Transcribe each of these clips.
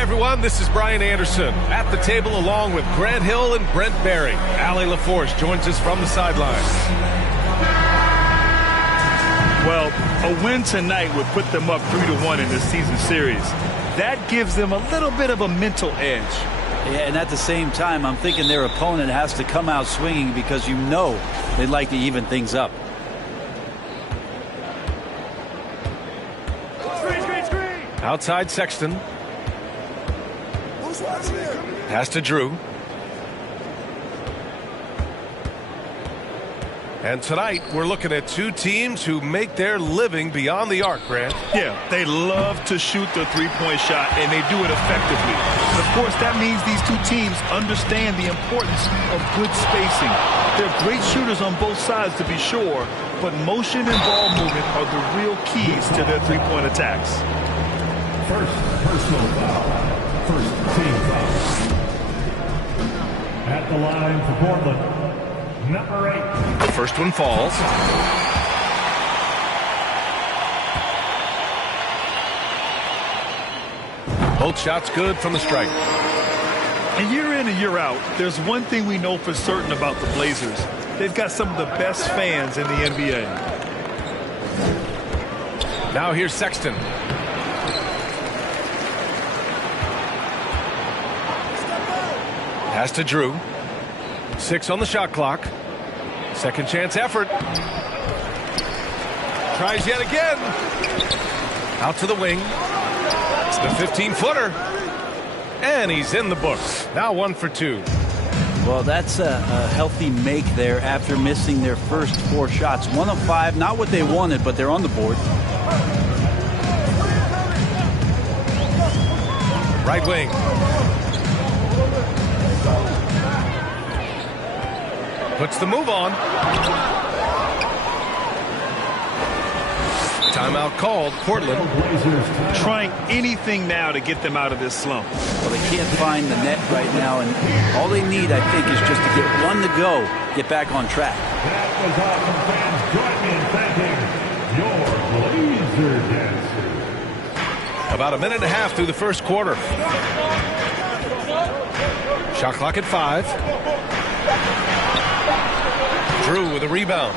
Hi, everyone. This is Brian Anderson at the table along with Grant Hill and Brent Barry. Allie LaForce joins us from the sidelines. Well, a win tonight would put them up 3-1 in this season series. That gives them a little bit of a mental edge. Yeah, and at the same time, I'm thinking their opponent has to come out swinging because you know they'd like to even things up. Outside Sexton. Pass to Drew. And tonight, we're looking at two teams who make their living beyond the arc, Grant. Yeah, they love to shoot the three-point shot, and they do it effectively. And of course, that means these two teams understand the importance of good spacing. They're great shooters on both sides, to be sure, but motion and ball movement are the real keys to their three-point attacks. First personal foul. First team foul. At the line for Portland, number 8. The first one falls. Both shots good from the stripe. And year in and year out, there's one thing we know for certain about the Blazers. They've got some of the best fans in the NBA. Now here's Sexton. Pass to Drew. 6 on the shot clock. Second chance effort. Tries yet again. Out to the wing. It's the 15-footer. And he's in the books. Now 1 for 2. Well, that's a healthy make there after missing their first 4 shots. 1 of 5, not what they wanted, but they're on the board. Right wing. Puts the move on. Timeout called. Portland trying anything now to get them out of this slump. Well, they can't find the net right now, and all they need, I think, is just to get one to go, get back on track. That was awesome, fans. Join me in thanking your Blazer dancers. About a minute and a half through the first quarter. Shot clock at 5. Drew with a rebound.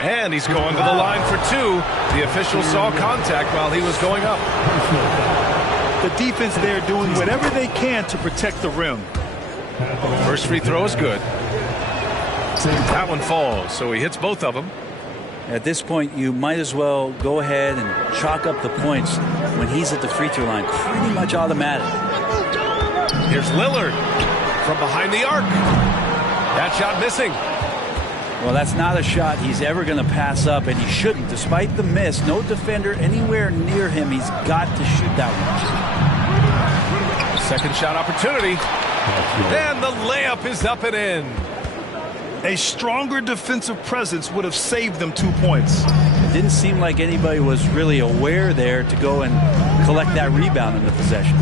And he's going to the line for 2. The official saw contact while he was going up. The defense there doing whatever they can to protect the rim. First free throw is good. That one falls, so he hits both of them. At this point, you might as well go ahead and chalk up the points when he's at the free throw line. Pretty much automatic. Here's Lillard from behind the arc. That shot missing. Well, that's not a shot he's ever going to pass up, and he shouldn't. Despite the miss, no defender anywhere near him. He's got to shoot that one. Second shot opportunity. And the layup is up and in. A stronger defensive presence would have saved them 2 points. It didn't seem like anybody was really aware there to go and collect that rebound in the possession.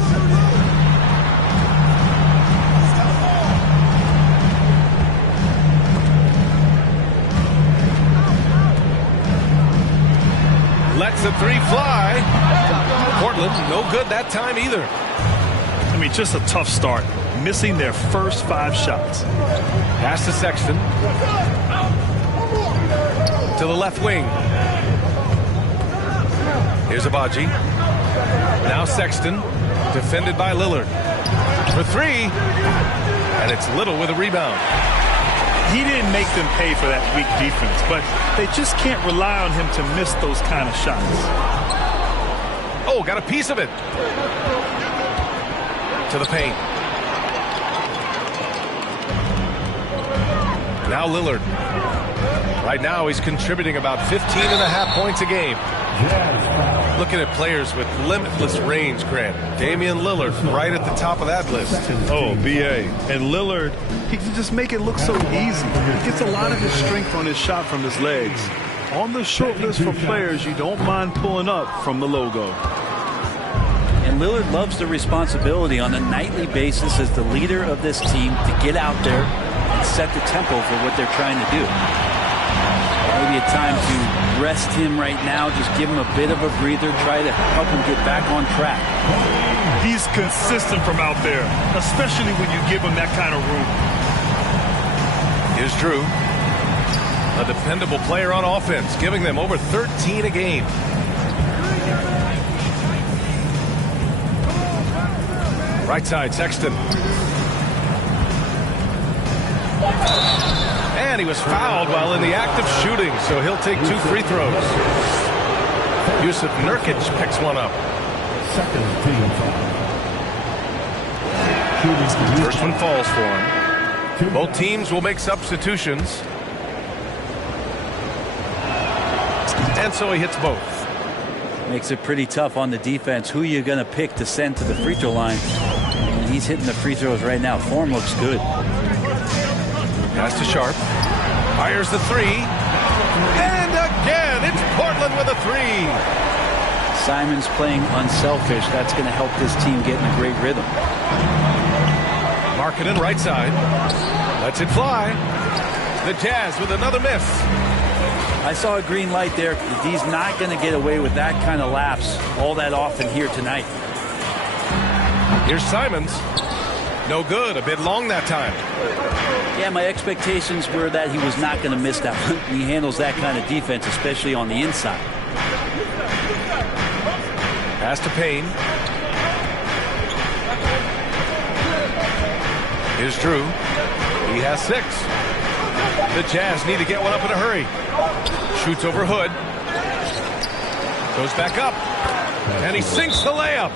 Lets the 3 fly. Portland, no good that time either. I mean, just a tough start. Missing their first 5 shots. Pass to Sexton. To the left wing. Here's Abaji. Now Sexton. Defended by Lillard. For 3. And it's Little with a rebound. He didn't make them pay for that weak defense, but they just can't rely on him to miss those kind of shots. Oh, got a piece of it. To the paint. Now Lillard. Right now he's contributing about 15.5 points a game. Looking at players with limitless range, Grant. Damian Lillard right at the top of that list. Oh, B.A. And Lillard, he can just make it look so easy. He gets a lot of his strength on his shot from his legs. On the short list for players you don't mind pulling up from the logo. And Lillard loves the responsibility on a nightly basis as the leader of this team to get out there and set the tempo for what they're trying to do. Maybe a time to rest him right now, just give him a bit of a breather, try to help him get back on track. He's consistent from out there, especially when you give him that kind of room. Here's Drew, a dependable player on offense, giving them over 13 a game. Right side, Sexton. And he was fouled while in the act of shooting, so he'll take 2 free throws. Yusuf Nurkic picks one up. Second team foul. First one falls for him. Both teams will make substitutions. And so he hits both. Makes it pretty tough on the defense. Who you're going to pick to send to the free throw line. And he's hitting the free throws right now. Form looks good. Pass to Sharp. Fires the three. And again, it's Portland with a three. Simon's playing unselfish. That's going to help this team get in a great rhythm. Markkanen right side. Lets it fly. The Jazz with another miss. I saw a green light there. He's not going to get away with that kind of lapse all that often here tonight. Here's Simons. No good. A bit long that time. Yeah, my expectations were that he was not going to miss that one. He handles that kind of defense, especially on the inside. Pass to Payne. Here's Drew. He has 6. The Jazz need to get one up in a hurry. Shoots over Hood. Goes back up. And he sinks the layup.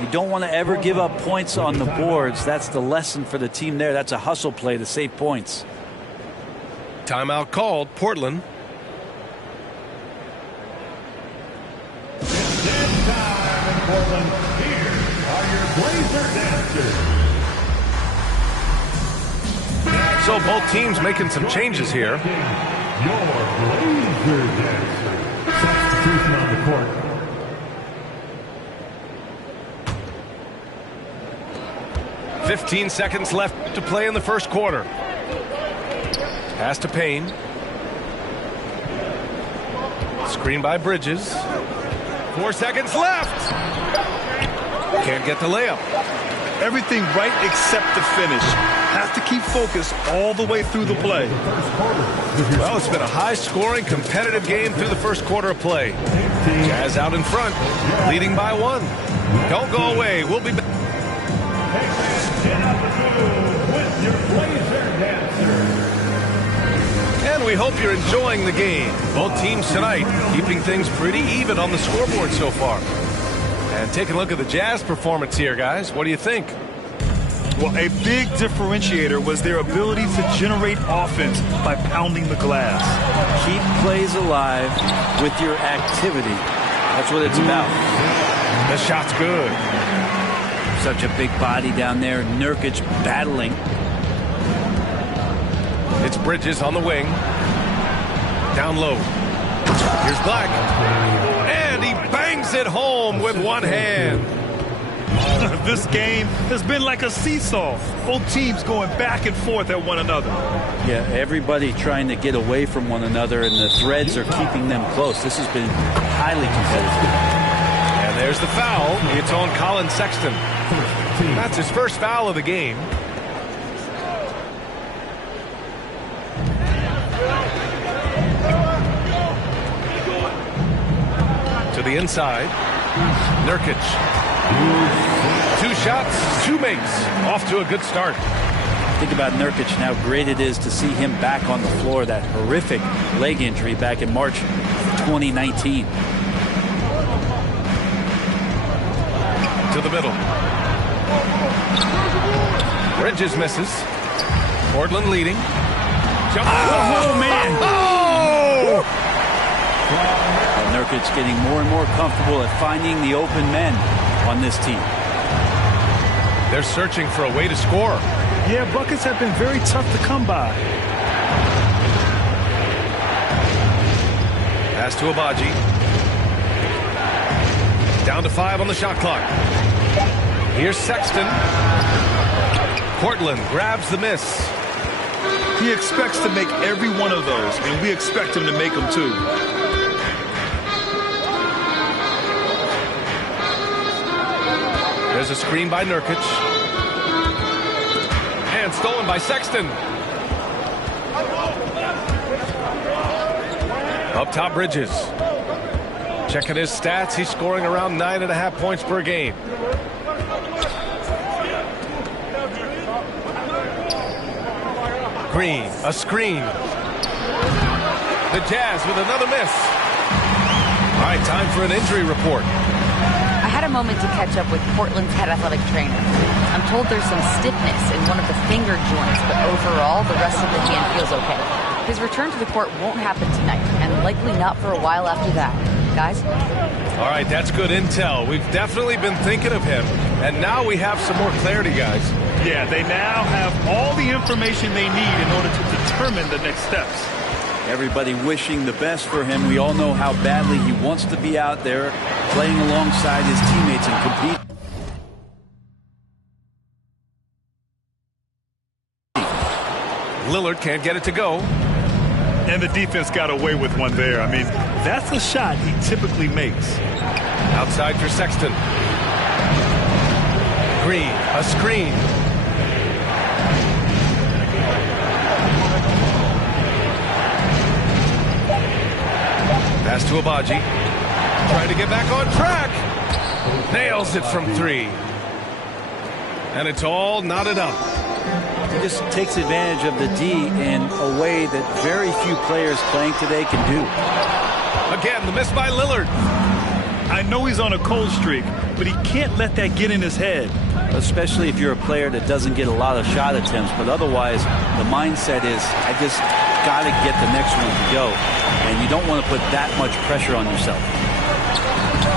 You don't want to ever give up points on the boards. That's the lesson for the team there. That's a hustle play to save points. Timeout called. Portland. This time in Portland, here are your Blazer dancers. So both teams making some changes here. Your Blazer dancers. Substitution on the court. 15 seconds left to play in the first quarter. Pass to Payne. Screen by Bridges. 4 seconds left. Can't get the layup. Everything right except the finish. Has to keep focused all the way through the play. Well, it's been a high-scoring, competitive game through the first quarter of play. Jazz out in front, leading by 1. Don't go away. We'll be back. With your Blazer dancers. And we hope you're enjoying the game. Both teams tonight keeping things pretty even on the scoreboard so far. And taking a look at the Jazz performance here, guys. What do you think? Well, a big differentiator was their ability to generate offense by pounding the glass. Keep plays alive with your activity. That's what it's about. The shot's good. Such a big body down there. Nurkic battling. It's Bridges on the wing. Down low. Here's Black. And he bangs it home with one hand. This game has been like a seesaw. Both teams going back and forth at one another. Yeah, everybody trying to get away from one another, and the threads are keeping them close. This has been highly competitive. And there's the foul. It's on Colin Sexton. That's his first foul of the game. To the inside. Nurkic. 2 shots, 2 makes. Off to a good start. Think about Nurkic and how great it is to see him back on the floor. That horrific leg injury back in March 2019. To the middle. Bridges misses. Portland leading. Jump. Oh, man. Oh! And Nurkic getting more and more comfortable at finding the open men on this team. They're searching for a way to score. Yeah, buckets have been very tough to come by. Pass to Abaji. Down to 5 on the shot clock. Here's Sexton. Portland grabs the miss. He expects to make every one of those, and we expect him to make them too. There's a screen by Nurkic. And stolen by Sexton. Up top, Bridges. Checking his stats, he's scoring around 9.5 points per game. Green, a screen. The Jazz with another miss. All right, time for an injury report. I had a moment to catch up with Portland's head athletic trainer. I'm told there's some stiffness in one of the finger joints, but overall, the rest of the hand feels okay. His return to the court won't happen tonight, and likely not for a while after that. Guys? All right, that's good intel. We've definitely been thinking of him, and now we have some more clarity, guys. Yeah, they now have all the information they need in order to determine the next steps. Everybody wishing the best for him. We all know how badly he wants to be out there playing alongside his teammates and compete. Lillard can't get it to go. And the defense got away with one there. I mean, that's a shot he typically makes. Outside for Sexton. Green, a screen. Pass to Abaji. Trying to get back on track. Nails it from three. And it's all knotted up. He just takes advantage of the D in a way that very few players playing today can do. Again, the miss by Lillard. I know he's on a cold streak, but he can't let that get in his head. Especially if you're a player that doesn't get a lot of shot attempts, but otherwise the mindset is, I just got to get the next one to go. And you don't want to put that much pressure on yourself.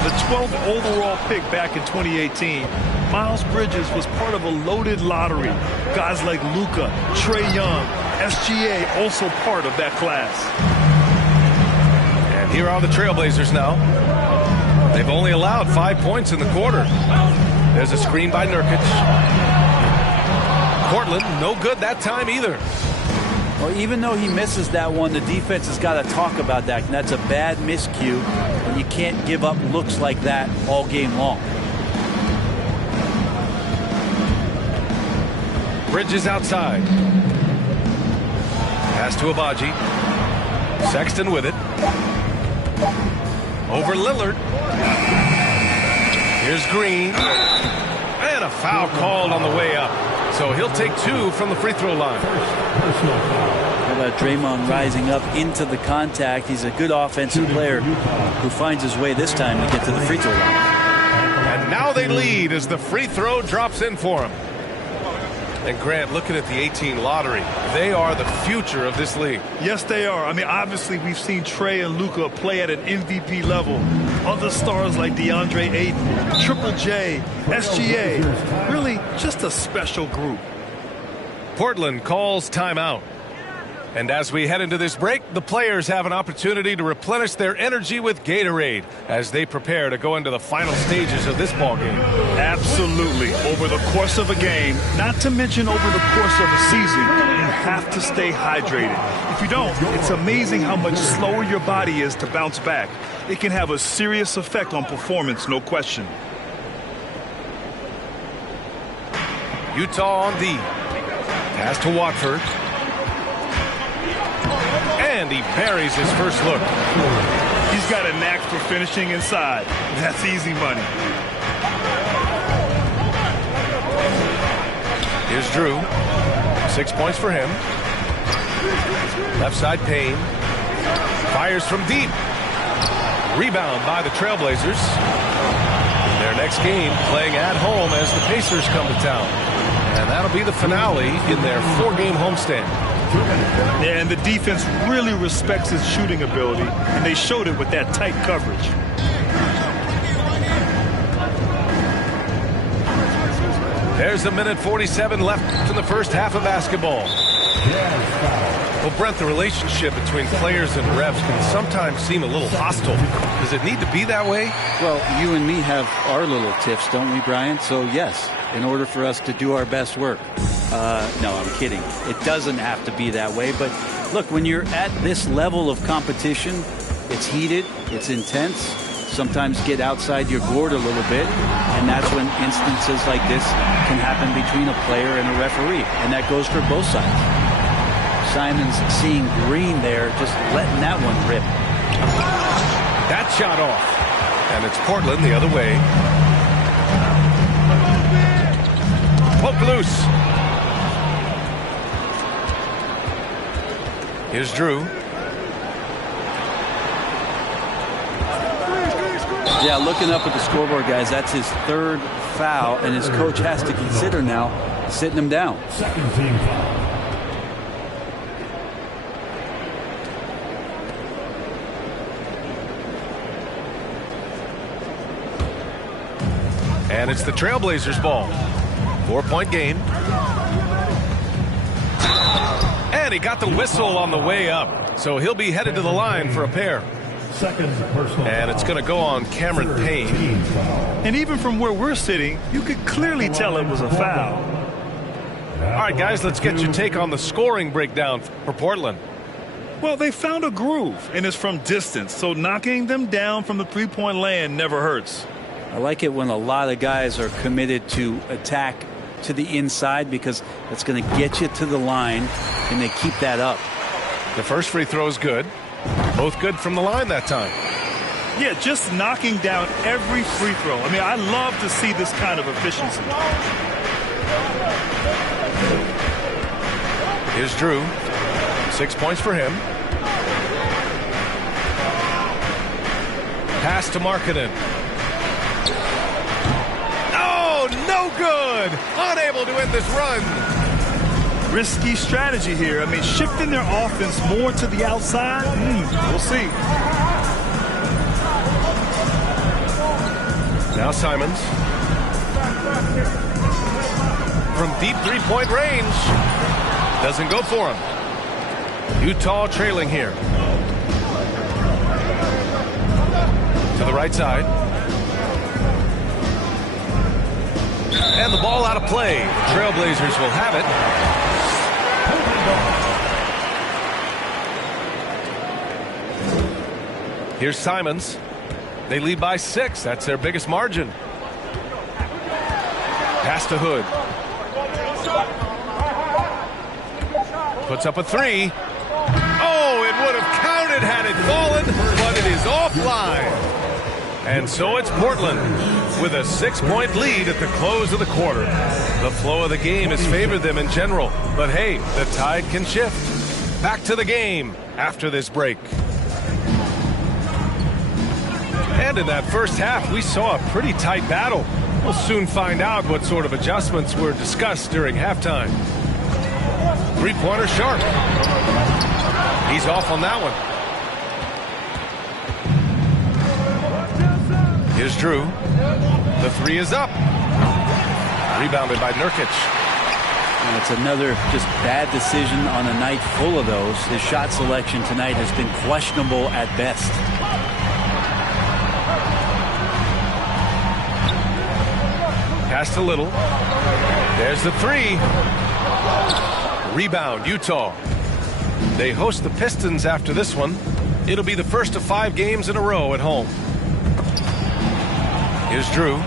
The 12th overall pick back in 2018, Miles Bridges was part of a loaded lottery. Guys like Luka, Trae Young, SGA also part of that class. And here are the Trailblazers now. They've only allowed 5 points in the quarter. There's a screen by Nurkic. Portland, no good that time either. Well, even though he misses that one, the defense has got to talk about that. And that's a bad miscue, and you can't give up looks like that all game long. Bridges outside. Pass to Abaji. Sexton with it. Over Lillard. Here's Green. And a foul called on the way up. So he'll take 2 from the free throw line. How about Draymond rising up into the contact? He's a good offensive player who finds his way this time to get to the free throw line. And now they lead as the free throw drops in for him. And Grant, looking at the 18 lottery, they are the future of this league. Yes, they are. I mean, obviously, we've seen Trae and Luka play at an MVP level. Other stars like DeAndre Ayton, Triple J, SGA, really just a special group. Portland calls timeout. And as we head into this break, the players have an opportunity to replenish their energy with Gatorade as they prepare to go into the final stages of this ball game. Absolutely. Over the course of a game, not to mention over the course of a season, you have to stay hydrated. If you don't, it's amazing how much slower your body is to bounce back. It can have a serious effect on performance, no question. Utah on D. Pass to Watford. And he buries his first look. He's got a knack for finishing inside. That's easy money. Here's Drew. 6 points for him. Left side Payne. Fires from deep. Rebound by the Trailblazers. Their next game playing at home as the Pacers come to town. And that'll be the finale in their 4-game homestand. Yeah, and the defense really respects his shooting ability, and they showed it with that tight coverage. There's a minute 47 left in the first half of basketball. Well, Brent, the relationship between players and refs can sometimes seem a little hostile. Does it need to be that way? Well, you and me have our little tiffs, don't we, Brian? So, yes, in order for us to do our best work. No, I'm kidding. It doesn't have to be that way. But look, when you're at this level of competition, it's heated, it's intense. Sometimes get outside your gourd a little bit, and that's when instances like this can happen between a player and a referee, and that goes for both sides. Simon's seeing green there, just letting that one rip. That shot off, and it's Portland the other way. Poke loose. Here's Drew. Yeah, looking up at the scoreboard, guys, that's his third foul, and his coach has to consider now sitting him down. Second team foul. And it's the Trailblazers' ball. 4-point game. And he got the whistle on the way up, so he'll be headed to the line for a pair. Second personal And it's going to go on Cameron Payne. And even from where we're sitting, you could clearly tell it was a foul. All right, guys, let's get your take on the scoring breakdown for Portland. Well, they found a groove, and it's from distance, so knocking them down from the three-point land never hurts. I like it when a lot of guys are committed to attack to the inside because that's going to get you to the line, and they keep that up. The first free throw is good. Both good from the line that time. Yeah, just knocking down every free throw. I mean, I love to see this kind of efficiency. Here's Drew. 6 points for him. Pass to Markkanen. Oh, no good. Unable to end this run. Risky strategy here. I mean, shifting their offense more to the outside. We'll see. Now Simons. From deep three-point range. Doesn't go for him. Utah trailing here. To the right side. And the ball out of play. Trailblazers will have it. Here's Simons. They lead by 6. That's their biggest margin. Pass to Hood. Puts up a 3. Oh, it would have counted had it fallen, but it is offline. And so it's Portland with a 6-point lead at the close of the quarter. The flow of the game has favored them in general, but hey, the tide can shift. Back to the game after this break. And in that first half, we saw a pretty tight battle. We'll soon find out what sort of adjustments were discussed during halftime. Three-pointer sharp. He's off on that one. Here's Drew. The 3 is up. Rebounded by Nurkic. And it's another just bad decision on a night full of those. His shot selection tonight has been questionable at best. Pass to Little. There's the 3. Rebound, Utah. They host the Pistons after this one. It'll be the first of 5 games in a row at home. Here's Drew.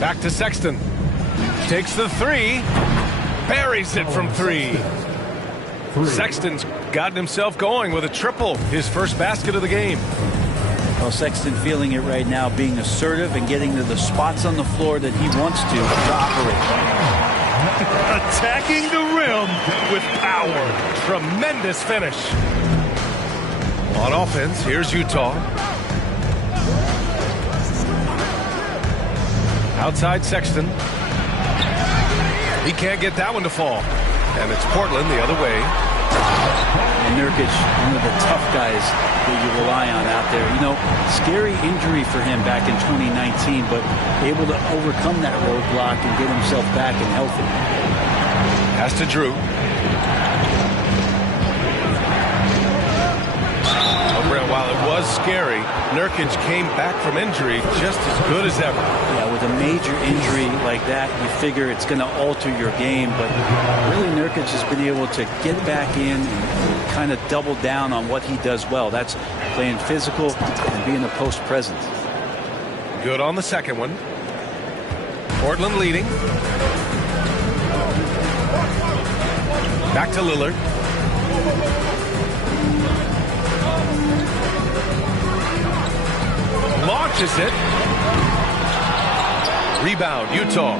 Back to Sexton. Takes the 3. Buries it from 3. Sexton's gotten himself going with a triple. His first basket of the game. Well, Sexton feeling it right now, being assertive and getting to the spots on the floor that he wants to operate. Attacking the rim with power. Tremendous finish. On offense, here's Utah. Outside Sexton. He can't get that one to fall. And it's Portland the other way. And Nurkic, one of the tough guys that you rely on out there. You know, scary injury for him back in 2019, but able to overcome that roadblock and get himself back and healthy. Pass to Drew. While it was was scary. Nurkic came back from injury just as good as ever. Yeah, with a major injury like that, you figure it's going to alter your game. But really, Nurkic has been able to get back in and kind of double down on what he does well. That's playing physical and being a post presence. Good on the second one. Portland leading. Back to Lillard. Launches it. Rebound, Utah.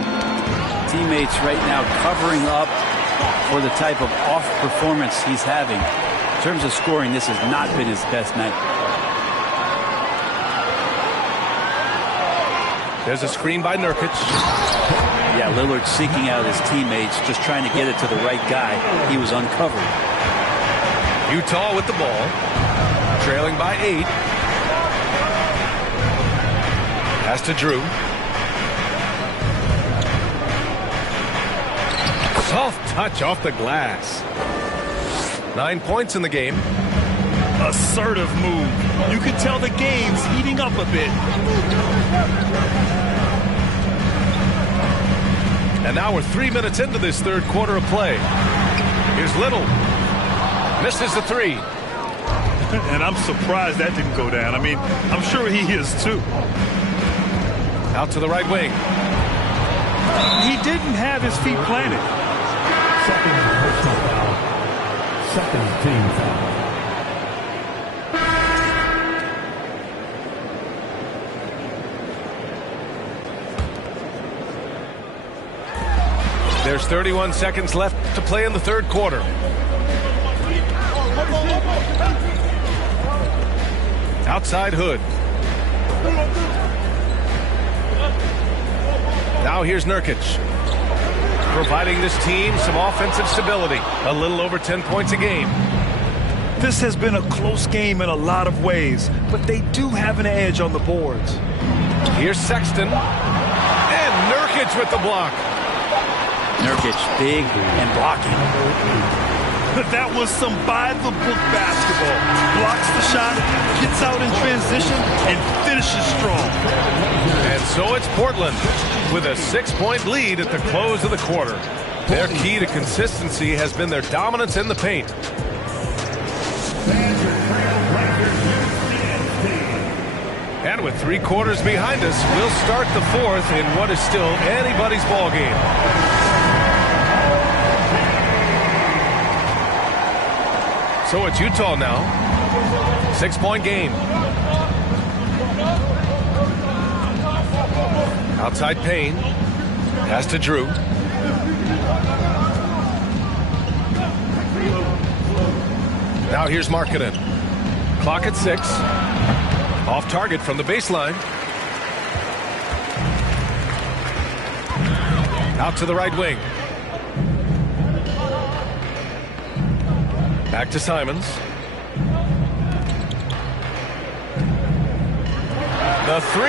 Teammates right now covering up for the type of off performance he's having. In terms of scoring, this has not been his best night. There's a screen by Nurkic. Yeah, Lillard seeking out his teammates, just trying to get it to the right guy. He was uncovered. Utah with the ball. Trailing by 8. Pass to Drew. Soft touch off the glass. 9 points in the game. Assertive move. You can tell the game's heating up a bit. And now we're 3 minutes into this third quarter of play. Here's Little. Misses the 3. And I'm surprised that didn't go down. I mean, I'm sure he is too. Out to the right wing. He didn't have his feet planted. Second personal foul. Second team foul. There's 31 seconds left to play in the third quarter. Outside Hood. Now here's Nurkic, providing this team some offensive stability. A little over 10 points a game. This has been a close game in a lot of ways, but they do have an edge on the boards. Here's Sexton. And Nurkic with the block. Nurkic big and blocking. That was some by-the-book basketball. Blocks the shot, gets out in transition, and finishes strong. And so it's Portland with a 6-point lead at the close of the quarter. Their key to consistency has been their dominance in the paint. And with 3 quarters behind us, we'll start the fourth in what is still anybody's ball game. So it's Utah now. 6-point game. Outside Payne. Pass to Drew. Now here's Markkanen. Clock at 6. Off target from the baseline. Out to the right wing. Back to Simons. The 3.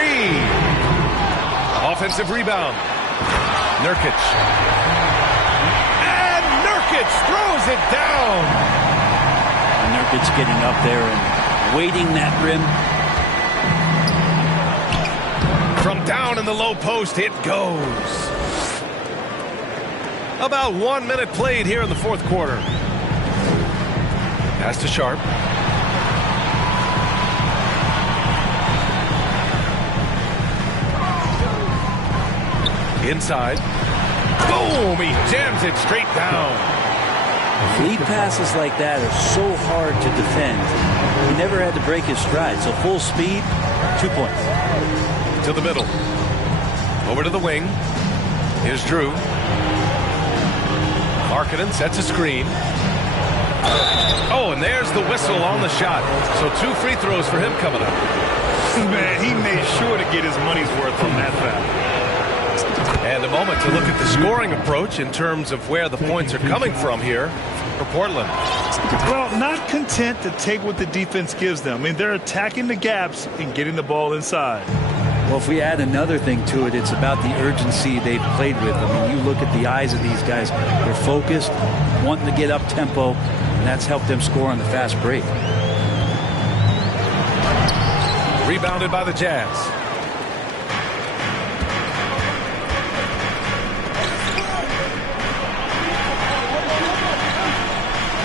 Offensive rebound. Nurkic. And Nurkic throws it down. And Nurkic getting up there and waiting that rim. From down in the low post, it goes. About 1 minute played here in the fourth quarter. Pass to Sharp. Inside. Boom! He jams it straight down. Lead passes like that are so hard to defend. He never had to break his stride. So full speed, 2 points. To the middle. Over to the wing. Here's Drew. Markkanen sets a screen. Oh, and there's the whistle on the shot. So 2 free throws for him coming up. Man, he made sure to get his money's worth on that foul. And a moment to look at the scoring approach in terms of where the points are coming from here for Portland. Well, not content to take what the defense gives them. I mean, they're attacking the gaps and getting the ball inside. Well, if we add another thing to it, it's about the urgency they've played with. I mean, you look at the eyes of these guys. They're focused, wanting to get up tempo, and that's helped them score on the fast break. Rebounded by the Jazz.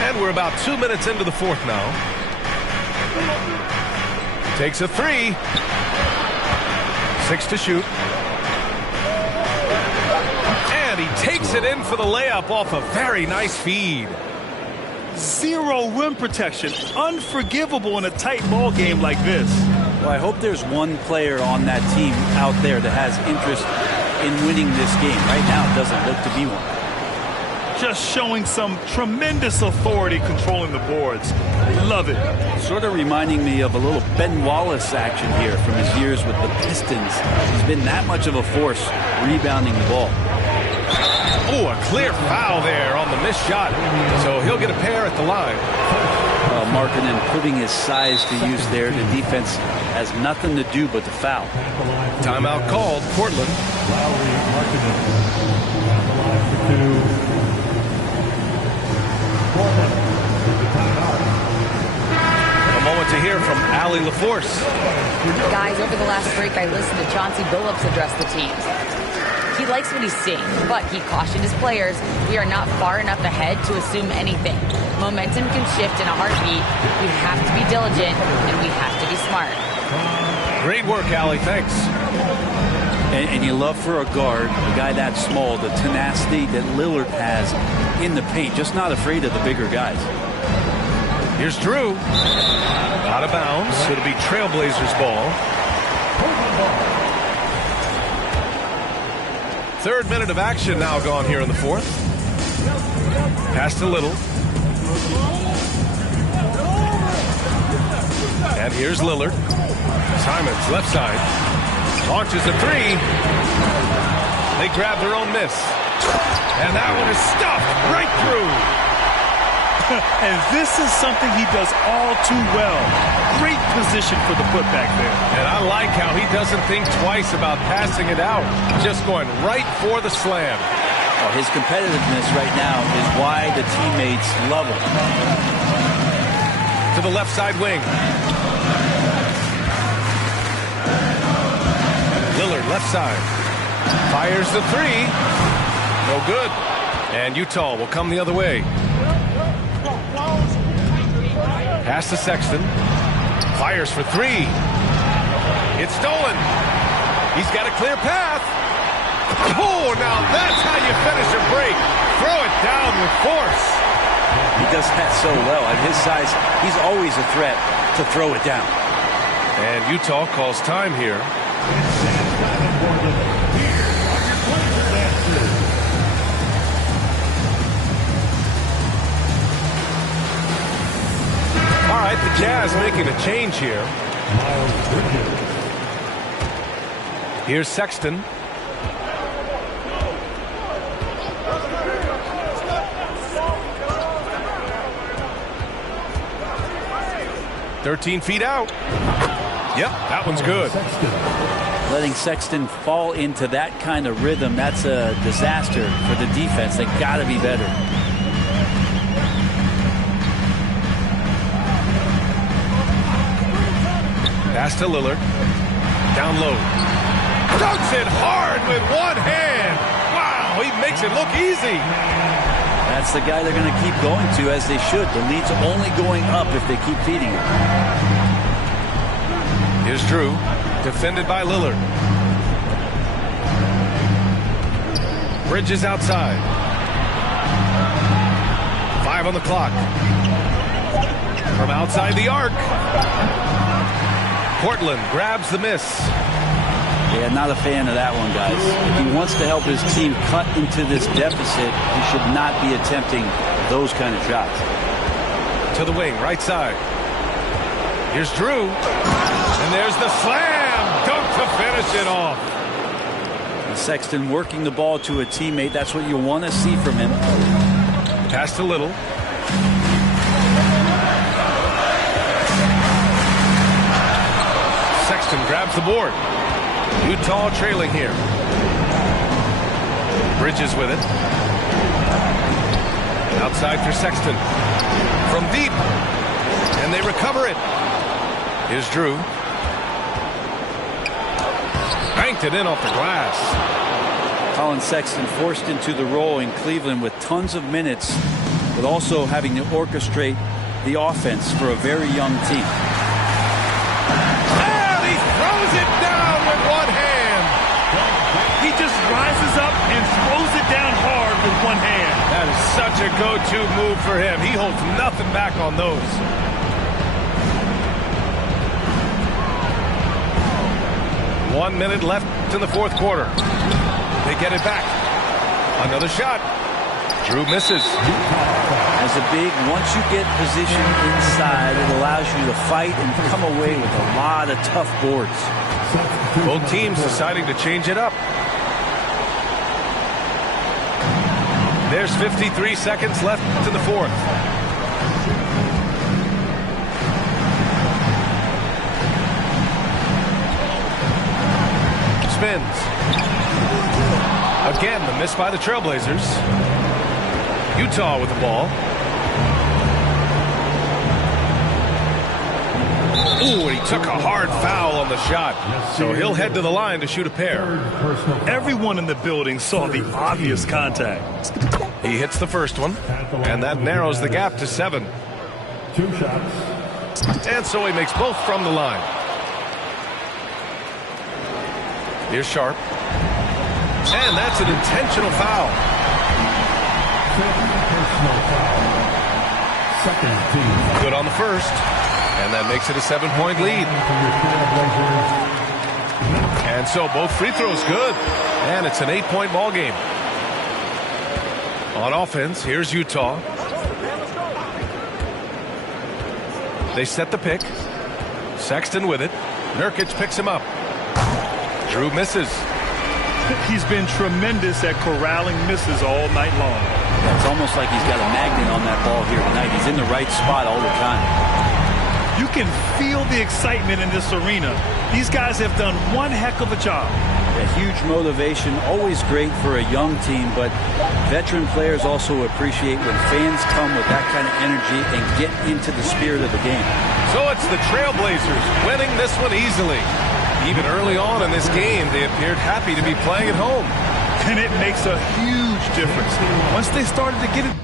And we're about 2 minutes into the fourth now. Takes a three. 6 to shoot. And he takes it in for the layup off a very nice feed. Zero rim protection. Unforgivable in a tight ball game like this. Well, I hope there's one player on that team out there that has interest in winning this game. Right now, it doesn't look to be one. Just showing some tremendous authority controlling the boards. Love it. Sort of reminding me of a little Ben Wallace action here from his years with the Pistons. He's been that much of a force rebounding the ball. Oh, a clear foul there on the missed shot. So he'll get a pair at the line. Marking and putting his size to use there. The defense has nothing to do but to foul. Timeout called. Portland. A moment to hear from Allie LaForce. Guys, over the last break, I listened to Chauncey Billups address the team. He likes what he's seeing, but he cautioned his players, we are not far enough ahead to assume anything. Momentum can shift in a heartbeat. We have to be diligent, and we have to be smart. Great work, Allie. Thanks. And you love for a guard, a guy that small, the tenacity that Lillard has in the paint, just not afraid of the bigger guys. Here's Drew. Out of bounds. It'll be Trailblazers ball. Third minute of action now gone here in the fourth. Pass to Little. And here's Lillard. Simons, left side. Launches a three. They grab their own miss. And that one is stuffed right through. And this is something he does all too well. Great position for the putback there. And I like how he doesn't think twice about passing it out. Just going right for the slam. Well, his competitiveness right now is why the teammates love him. To the left side wing. Lillard, left side. Fires the three. No good. And Utah will come the other way. Pass to Sexton. Fires for three. It's stolen. He's got a clear path. Oh, now that's how you finish a break. Throw it down with force. He does that so well. At his size, he's always a threat to throw it down. And Utah calls time here. All right, the Jazz making a change here. Here's Sexton. "13 feet out." Yep, that one's good. Letting Sexton fall into that kind of rhythm, that's a disaster for the defense. They got to be better. Pass to Lillard. Down low. Dunks it hard with one hand. Wow, he makes it look easy. That's the guy they're going to keep going to, as they should. The lead's only going up if they keep feeding it. Here's Drew, defended by Lillard. Bridges outside. 5 on the clock. From outside the arc. Portland grabs the miss. Yeah, not a fan of that one, guys. If he wants to help his team cut into this deficit, he should not be attempting those kind of shots. To the wing, right side. Here's Drew. And there's the slam. Dunk to finish it off. And Sexton working the ball to a teammate. That's what you want to see from him. Pass to Little. Sexton grabs the board. Utah trailing here. Bridges with it. Outside for Sexton. From deep. And they recover it. Here's Drew. banked it in off the glass. Colin Sexton forced into the role in Cleveland with tons of minutes, but also having to orchestrate the offense for a very young team. And he throws it down with one hand. He just rises up and throws it down hard with one hand. That is such a go-to move for him. He holds nothing back on those. One minute left in the fourth quarter. They get it back. Another shot. Drew misses. As a big, once you get position inside, it allows you to fight and come away with a lot of tough boards. Both teams deciding to change it up. There's 53 seconds left in the fourth. Spins. Again, the miss by the Trailblazers. Utah with the ball. Ooh, and he took a hard foul on the shot. So he'll head to the line to shoot a pair. Everyone in the building saw the obvious contact. He hits the first one, and that narrows the gap to 7. 2 shots. And so he makes both from the line. Here's Sharp. And that's an intentional foul. Personal foul. Second team. Good on the first. And that makes it a 7-point lead. And so both free throws good. And it's an 8-point ball game. On offense, here's Utah. They set the pick. Sexton with it. Nurkic picks him up. Drew misses. He's been tremendous at corralling misses all night long. It's almost like he's got a magnet on that ball here tonight. He's in the right spot all the time. You can feel the excitement in this arena. These guys have done one heck of a job. A huge motivation, always great for a young team, but veteran players also appreciate when fans come with that kind of energy and get into the spirit of the game. So it's the Trailblazers winning this one easily. Even early on in this game, they appeared happy to be playing at home. And it makes a huge difference. Once they started to get it